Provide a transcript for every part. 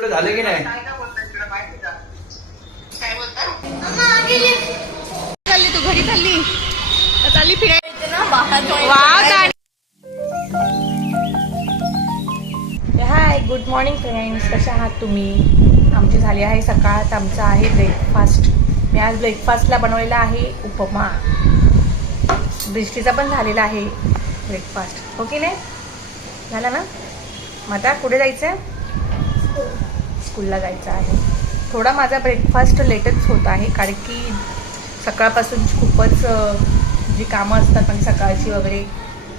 कुठे झाले की नाही? चालली तू घरी चालली फिरायला हाय गुड मॉर्निंग फ्रेंड्स, कशा आहात तुम्ही? आमची झाली आहे सकाळ, तर आमचा आहे ब्रेकफास्ट. मी आज ब्रेकफास्टला बनवलेला आहे उपमा. दृष्टीचा पण झालेला आहे ब्रेकफास्ट, हो की नाही? झाला ना? मग आता कुठे जायचं आहे? स्कूलला जायचं आहे. थोडा माझा ब्रेकफास्ट लेटच होत आहे, कारण की सकाळपासून खूपच जी कामं असतात म्हणजे सकाळची वगैरे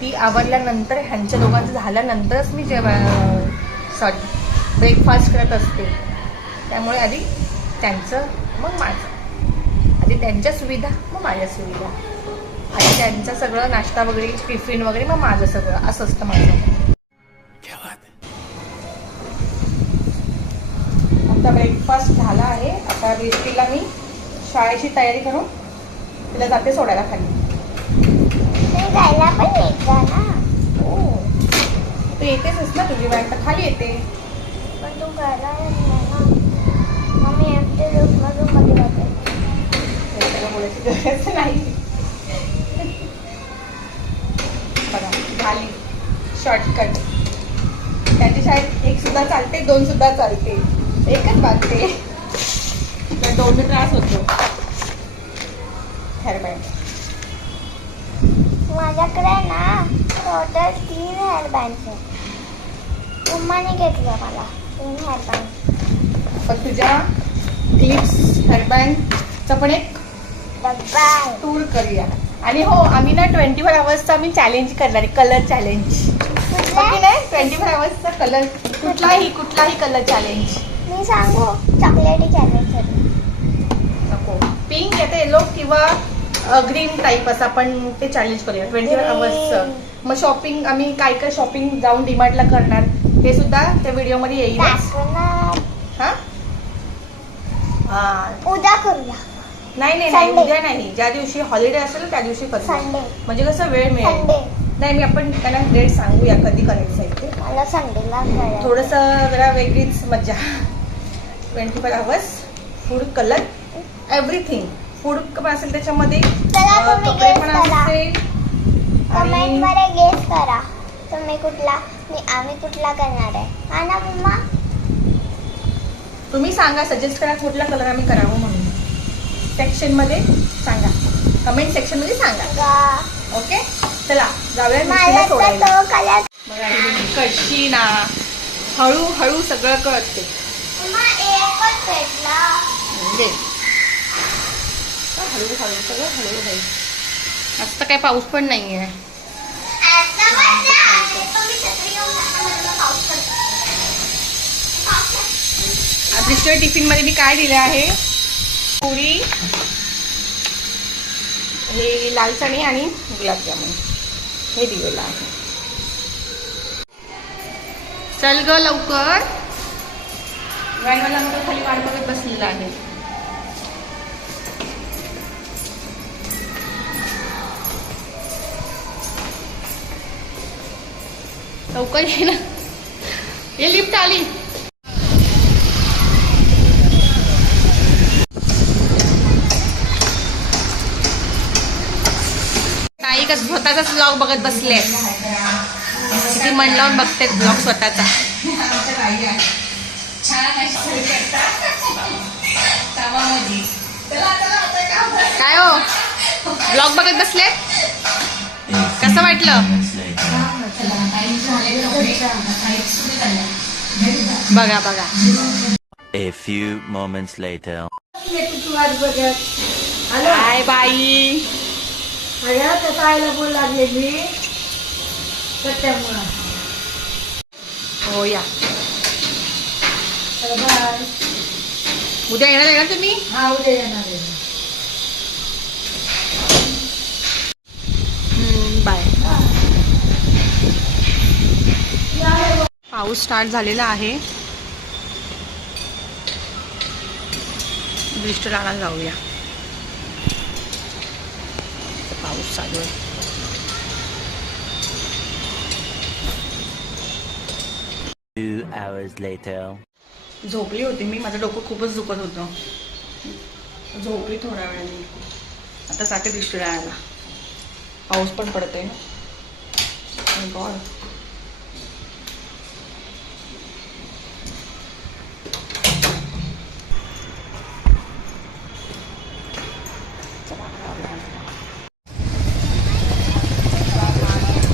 ती आवरल्यानंतर, ह्यांच्या दोघांचं झाल्यानंतरच मी ब्रेकफास्ट करत असते. त्यामुळे आधी त्यांचं मग माझं, आधी त्यांच्या सुविधा मग माझ्या सुविधा, आधी त्यांचं सगळं नाश्ता वगैरे टिफिन वगैरे मग माझं सगळं, असं असतं माझं. आमचा ब्रेकफास्ट झाला आहे. आता दृष्टीला मी शाळेची तयारी करून तिला जाते सोडायला खाली. जायला पण येता ना? हो, तू येतेच ना, तुझी बॅग तर खाली येते. पण तू घरला येत नाही ना. मम्मी आमच्या रूममध्ये जाते. त्याला बोलायची गरज नाही. बघा झाली शॉर्टकट. त्यांच्या शाळेत 1 सुद्धा चालते, 2 सुद्धा चालते, एकच बांधते. तर 2 त्रास होतो. हेअरबँड माझ्याकडे ना टोटल 3 हेअरबँड्स आहेत. मम्माने घेतलं मला 3 हेअरबँड. पण तुझ्या क्लिप्स हेअरबँडचा पण एक डब्बा आहे. टूर करूया. आणि हो, आम्ही ना 24 आवर्सचा आम्ही चॅलेंज करणार आहे, कलर चॅलेंज. नाही 24 आवर्सचा कलर, कुठलाही कलर चॅलेंज. मी सांगू चॉकलेटी चॅलेंज. नको, पिंक येते, येलो किंवा ग्रीन टाईप असं आपण ते चॅलेंज करूया 24 आवर्सचं. मग शॉपिंग आम्ही काय काय शॉपिंग जाऊन डीमार्टला करणार ते सुद्धा त्या व्हिडिओमध्ये येईल. हा उद्या करूया. नाही उद्या नाही, ज्या दिवशी हॉलिडे असेल त्या दिवशी करूया. संडे म्हणजे कसं वेळ मिळेल. नाही, मी आपण त्यांना डेट सांगूया कधी करायचं आहे ते. मला संडेला करायचं. थोडंसं जरा वेगळीच मजा. 24 hours food colour everything. Food पण असेल त्याच्यामध्ये, कपडे पण असेल. कमेंट मध्ये गेस करा तुम्ही कुठला, आम्ही कुठला करणार आहे. हा ना मम्मा? तुम्ही सांगा, सजेस्ट करा कुठला कलर आम्ही करावं म्हणून. सेक्शन मध्ये सांगा, कमेंट सेक्शन मध्ये सांगा. ओके, चला जाऊया मला तो कलर. बघा कळशी ना, हळूहळू सगळं कळते. एकच भेटला. म्हणजे हळूहळू सगळं हळूहळू. आता काय पाऊस पण नाही आहे. दृष्टीच्या टिफिन मध्ये मी काय दिलं आहे? पुरी, हे लाल चणे आणि गुलाबजामुन हे दिलेलं आहे. चल ग लवकर. व्हॅनवाला अंकल खाली वाट बघत बसलेला आहे. लवकर ये ना, ये लिफ्ट आली. ताई का स्वतःचाच ब्लॉग बघत बसले. किती मन लावून बघते ब्लॉग स्वतःचा. काय हो, ब्लॉग बघत बसले? कसं वाटलं? बघा बघा. A few moments later. हाय बाई. बोल लागलेली त्यामुळं. हो या. उद्या येणार आहे ना तुम्ही? हा, उद्या येणार आहे. बाय. पाऊस स्टार्ट झालेला आहे. दृष्टीला आणायला जाऊया. पाऊस चालू आहे. 2 hours later. झोपली होती मी, माझं डोकं खूपच दुखत होतं. झोपली थोड्या वेळाने. आता जाते दृष्टी राहायला. पाऊस पण पडतोय ना. गॉड.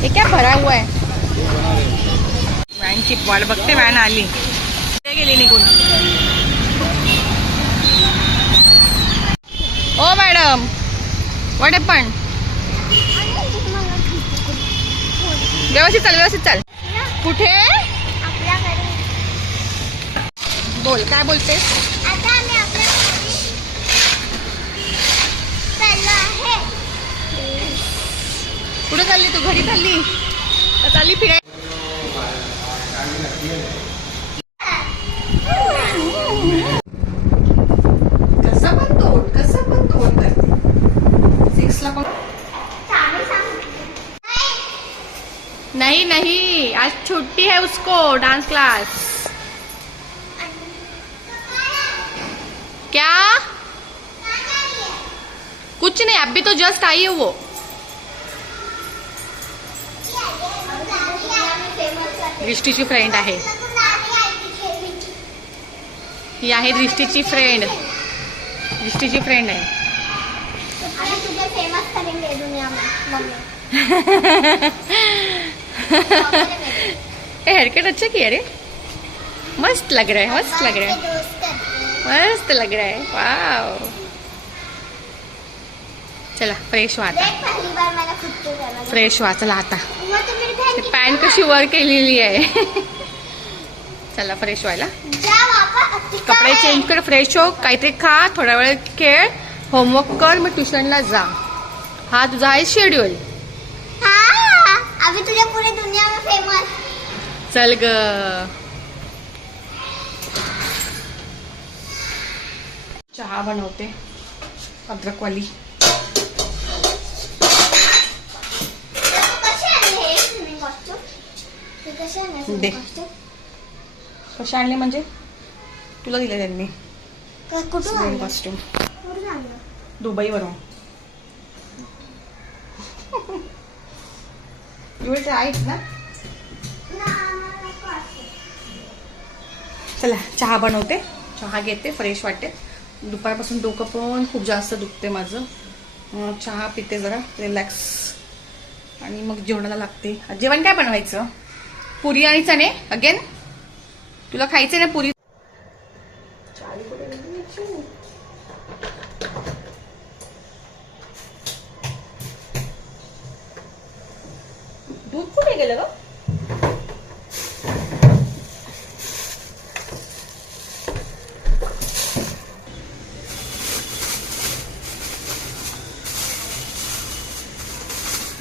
ये क्या भरा हुआ है? वॅनची वाट बघते, वॅन आली. कुठे गेली निघून? ओ मॅडम, व्हॉट हॅपन? व्यवस्थित चाल, व्यवस्थित चाल. कुठे? आपल्या घरी. बोल, काय बोलतेस? आता आम्ही आपल्या घरी चाललो आहे. कुठे चालली तू? घरी चालली का चालली फिराय? कसं पण तोड करते. 6 ला पण. चावी सांग. नहीं नहीं, आज छुट्टी है उसको, डांस क्लास. क्या? कुछ नहीं, अभी तो जस्ट आई है वो. दृष्टीची फ्रेंड आहे. ही आहे दृष्टीची फ्रेंड. दृष्टीची फ्रेंड आहे. अभी तुझे फेमस करेंगे दुनिया में मम्मी. हेयरकट अच्छा किया रे. मस्त लग रहा है, मस्त लग रहा है, मस्त लग रहा है. वाव. चला फ्रेश व्हा आता. देख पहली बार मला खुद को फ्रेश व्हा चला आता. वो तो मेरी बहन पॅन्ट कशी वर केलेली आहे. चला फ्रेश व्हायला. जा वापस कपडे चेंज कर, फ्रेश हो, काहीतरी खा, थोडा वेळ खेळ, होमवर्क कर, मग ट्युशनला जा. हा तुझा आहे शेड्यूल. हाँ अभी तुझे पूरी दुनिया में फेमस. चल ग. चहा बनवते अद्रकवाली. कसे आणले हे स्विमिंग कॉस्ट्यूम? ते कसे आणले दे. Swimming costume? कसे आणले म्हणजे? तुला दिले त्यांनी कुठून स्विमिंग आणले? कॉस्ट्युम. कुठून आणलं? दुबईवरून. एवढे आहेत ना. चला चहा बनवते, चहा घेते, फ्रेश वाटते. दुपारपासून डोकं पण खूप जास्त दुखते माझं. चहा पिते जरा रिलॅक्स आणि मग जेवणाला लागते. जेवण काय बनवायचं? पुरी आणि चणे अगेन. तुला खायचं ना पुरी? दूध कुठे गेलं ग?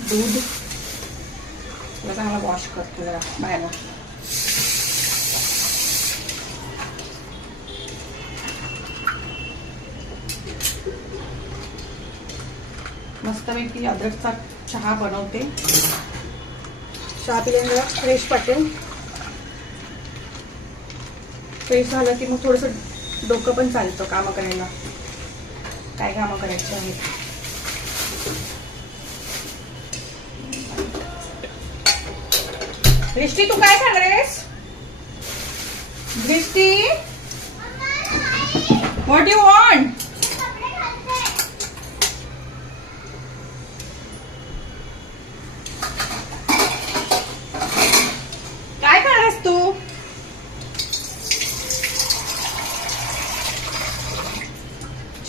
दूध चांगला वॉश करते जरा बाहेर. मस्तपैकी अद्रकचा चहा बनवते. चहा पिल्याने जरा फ्रेश वाटेल. फ्रेश झालं की मग थोडंसं डोकं पण चालतं कामं करायला. काय कामं करायची आहेत. दृष्टी तू काय खाणार आहेस? दृष्टी व्हॉट यू वॉन्ट? काय खाणार आहेस तू?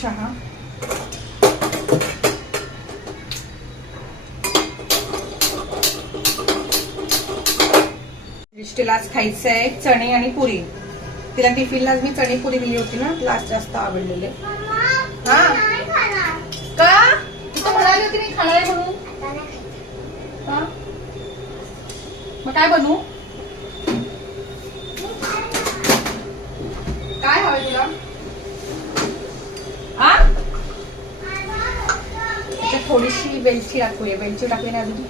चहा. दृष्टीला आज खायचं आहे चणे आणि पुरी. तिला टिफिनला मी चणे पुरी दिली होती ना, तिला आज जास्त आवडलेले. हा का? तू तर म्हणाली होती मी खाणार आहे म्हणून. हा मग काय बनवू? काय हवंय तुला? हा त्याच्यात थोडीशी वेलची टाकूया. वेलची टाकली ना अजून.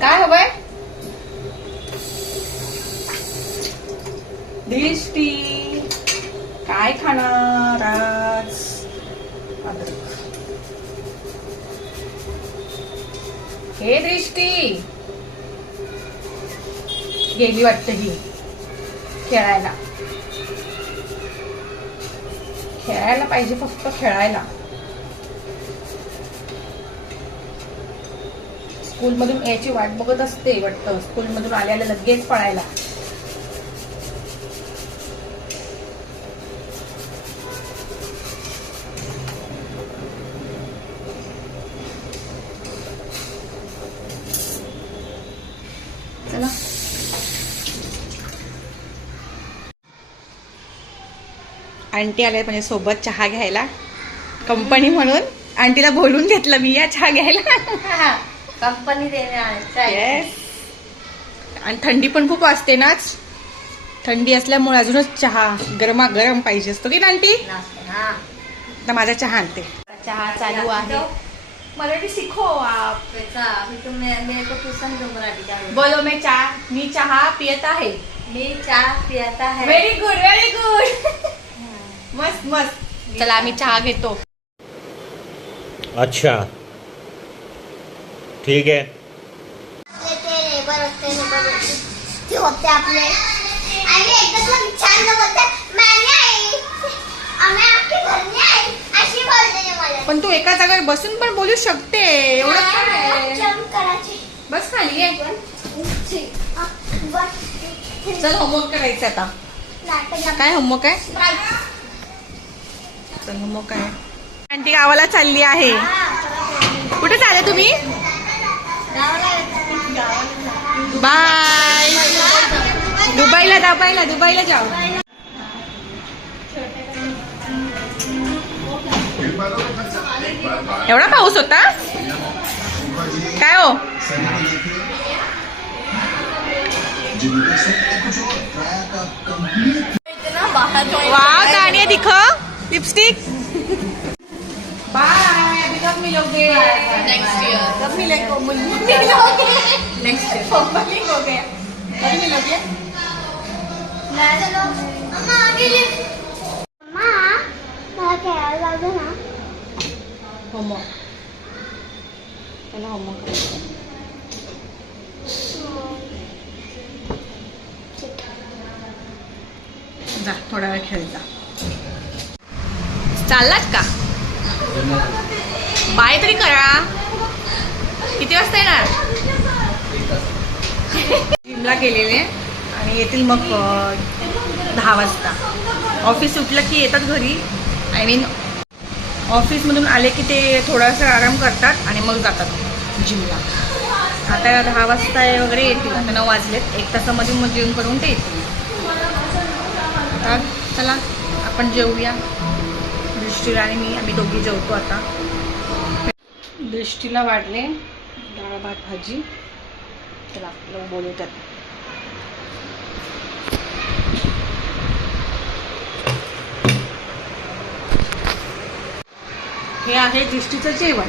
काय हवंय? दृष्टी काय खाणार आज? हे दृष्टी गेली वाटतं ही खेळायला. खेळायला पाहिजे, फक्त खेळायला. स्कूलमधून यायची वाट बघत असते वाटतं. स्कूलमधून आल्याला लगेच पळायला. चला आंटी आल्या म्हणजे सोबत चहा घ्यायला, कंपनी म्हणून आंटीला बोलून घेतलं मी या चहा घ्यायला. कंपनी देणार. येस. आणि थंडी पण खूप असते नाच. थंडी असल्यामुळे अजूनच चहा गरमागरम पाहिजे असतो की ना आंटी. तर माझा चहा आणते. चहा चालू आहे. मराठी शिको आप. मेरे को ट्यूशन दो मराठी का. बोलो मी चहा पियत आहे. मी चहा पिता है. Very good very good. मस्त मस्त. चला आम्ही चहा घेतो. अच्छा ठीक आहे. ते नेबर होते आपले आणि एकदम छान बोलते मान्य आहे आम्ही आपली घरनी आहे अशी बोलते मला. पण तू एका जागेवर बसून पण बोलू शकते. एवढं काय आहे? जंप करायची. बस खाली आहे. चल होमवर्क करायचं आता. काय होमवर्क आहे? चल होमवर्क आहे. आंटी गावाला चालली आहे. कुठे चालले तुम्ही? बाय. दुबईला जाऊ. एवढा पाऊस होता काय हो? वाह तानिया दिखो लिपस्टिक. बाय. अभी कब मिलोगे? Next year. कब मिलोगे? Next year. होमवर्क हो गया. कब मिलोगे? मला खेळायला लागलं ना. होमवर्क. त्याला होमवर्क करायचं. जा थोडा वेळ खेळ जा. चाललात का? बाय तरी करा. किती वाजता येणार? जिमला गेलेले आणि येतील मग 10 वाजता. ऑफिस सुटलं की येतात घरी. आय मीन ऑफिसमधून आले की ते थोडासा आराम करतात आणि मग जातात जिमला. आता 10 वाजता वगैरे येतील. आता 9 वाजलेत. 1 तासामध्ये मग जेवण करून ते येतील. तर चला आपण जेवूया. दृष्टीला आणि मी आम्ही दोघी जेवतो आता. दृष्टीला वाढले डाळ भात भाजी. चला आपलं बोलवतात. हे आहे दृष्टीचं जेवण.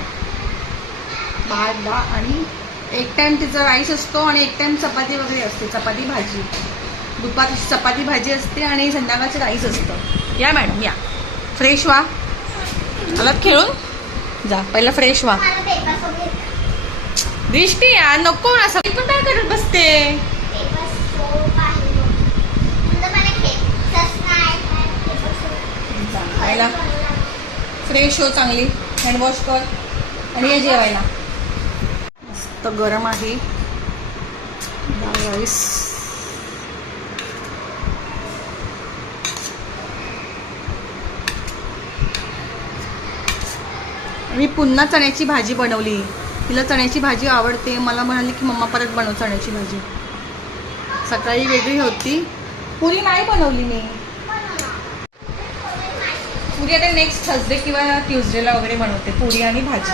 भात डाळ आणि एक टाइम तिचा राईस असतो आणि एक टाइम चपाती वगैरे असते. चपाती भाजी. दुपारची चपाती भाजी असते आणि संध्याकाळचं राईस असतं. या मॅडम या. फ्रेश व्हा. आलात खेळून जा. पहिला फ्रेश व्हा. दृष्टी या नको ना. सगळी पण काय करत बसते. पहिला फ्रेश हो. चांगली हँडवॉश कर आणि ये जेवायला. मस्त गरम आहे डाळ राईस. मी पुन्हा चण्याची भाजी बनवली. तिला चण्याची भाजी आवडते. मला म्हणाली की मम्मा परत बनव चण्याची भाजी. सकाळी वेगळी होती. पुरी नाही बनवली मी. पुरी आता नेक्स्ट थर्सडे किंवा ट्यूजडेला वगैरे बनवते. पुरी आणि भाजी.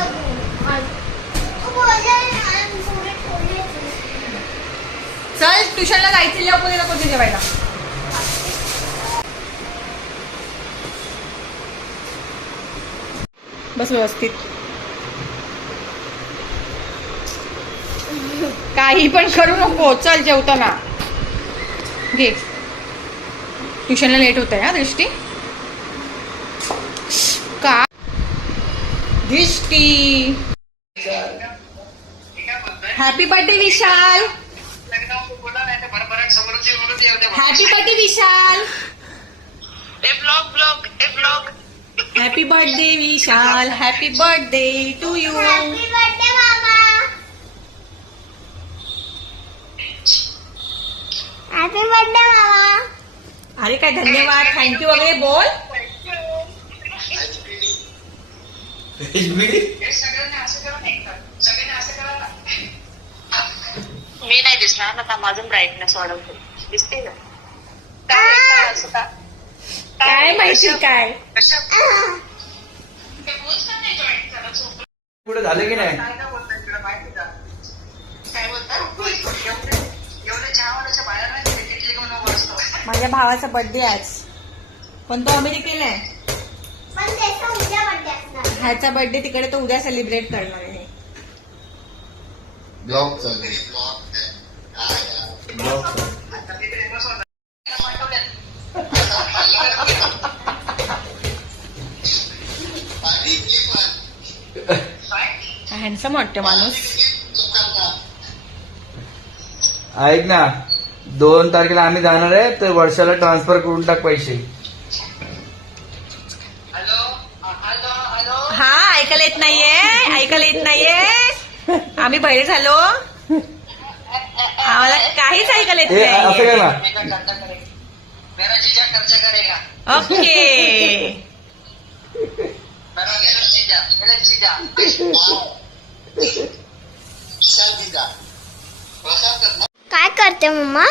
चल ट्युशनला जायचं. लवकर नको ते जेवायला. बस व्यवस्थित. काही पण करू नको. चल जेवताना घे. ट्युशनला लेट होत आहे हा दृष्टी. का दृष्टी. Happy birthday Vishal. Happy birthday Vishal. Happy birthday Vishal. Happy birthday to you. Happy birthday मामा. हॅपी बर्थडे मामा. अरे काय धन्यवाद थँक्यू वगैरे बोल. मी नाही दिसणार आता. माझं ब्राईटनेस वाढवतो. दिसते का? काय असं का? काय माहिती काय. पुढे झाले की नाही? काय बोलता? एवढ्या चहावाल्याच्या बाहेर नाही क्रिकेटली घेऊन बसतो. माझ्या भावाचा बर्थडे आज, पण तो अमेरिकेला आहे. पण त्याचा उद्या बर्थडे असणार. ह्याचा बर्थडे तिकडे तो उद्या सेलिब्रेट करणार आहे. ब्लॉग चालू. हँडसम वाटतं माणूस. ऐक ना, 2 तारखेला आम्ही जाणार आहे, तर वर्षाला ट्रान्सफर करून टाक पैसे. हा ऐकायला येत नाहीये. ऐकायला येत नाहीये. आम्ही बहिरे झालो. आम्हाला काहीच ऐकायला येत ए असं नाही. काय ना, मेरा जीजा खर्च करेगा. ओके. मेरा जीजा. काय करते मम्मा?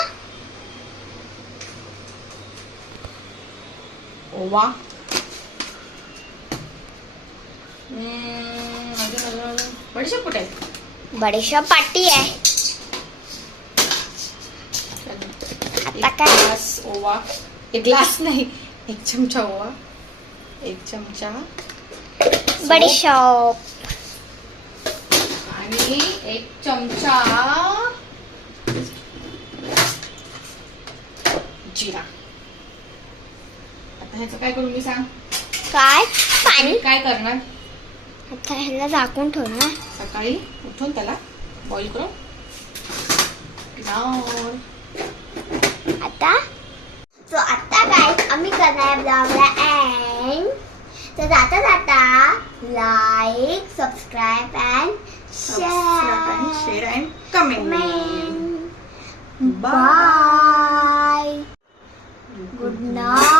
ओवा. बडीशेप कुठे आहे? बडीशेप पाटी आहे. आता एक काय? ग्लास ओवा. एक ग्लास नाही, 1 चमचा ओवा, 1 चमचा बडीशेप. आणि 1 चमचा जिरा. आता ह्याचं काय करू मी सांग. काय? पाणी. काय करणार? आता ह्याला झाकून ठेवणार. सकाळी उठून त्याला बॉईल करून लावून. आता काय आम्ही करणार ब्लॉगला एंड. तर जाता like, subscribe and share and comment. Bye. Good night.